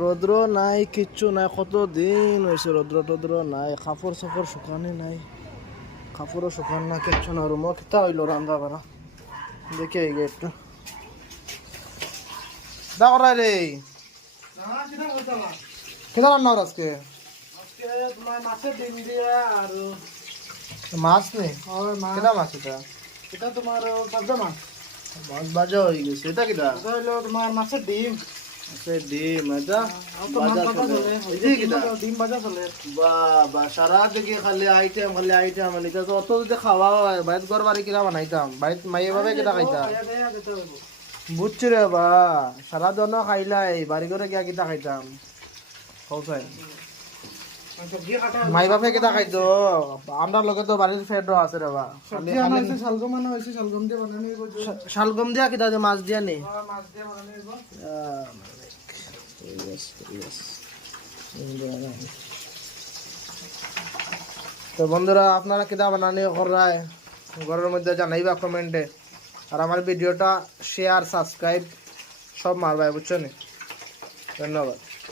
রৌদ্র নাই, কিচ্ছু নাই, কত দিন হয়েছে রৌদ্র টদ্র নাই, কাপড় সাপড় শুকানি নাই, কাপড়ও শুকান না, কিচ্ছু না। রুমও কিতা হইলো রান্না বাড়া দেখে এই একটু দা করাই রে। কেনা রান্না হর আজকে? মাছের ডিম দিয়ে আর মাছ নেই? কেনা মাছ এটা? এটা তোমার পাবদা মাছ। মাছ ভাজা হয়ে গেছে। এটা কিটা? এটা হইলো তোমার মাছের ডিম। মাছের ডিম এটা ভাজা ভাজা চলে। চলে। এই যে কিটা? ডিম ভাজা চলে। বাবা সারা দিকে খালি আইটেম খালি আইটেম। এটা তো অত যদি খাওয়া হয় বাইত ঘর বাড়ি কিনা বানাইতাম, বাইত মাইয়ে ভাবে কিনা খাইতাম। বুঝছি রে বা, সারা জন খাইলাই বাড়ি করে গিয়া কিতা খাইতাম খাই মাই বাপে কিতা খাইতো। আমার লগে তো বাড়ির ফ্রেন্ড আছে রে বা। শালগম আনা হয়েছে, শালগম দিয়ে বানানি। শালগম দিয়া কিতা যে মাছ দিয়া নি। মাছ দিয়ে বানানি। তো বন্ধুরা আপনারা কিতা বানানি করায় ঘরের মধ্যে জানাইবা কমেন্টে। আর আমার ভিডিওটা শেয়ার সাবস্ক্রাইব সব মারবাই, বুঝছো নি? ধন্যবাদ।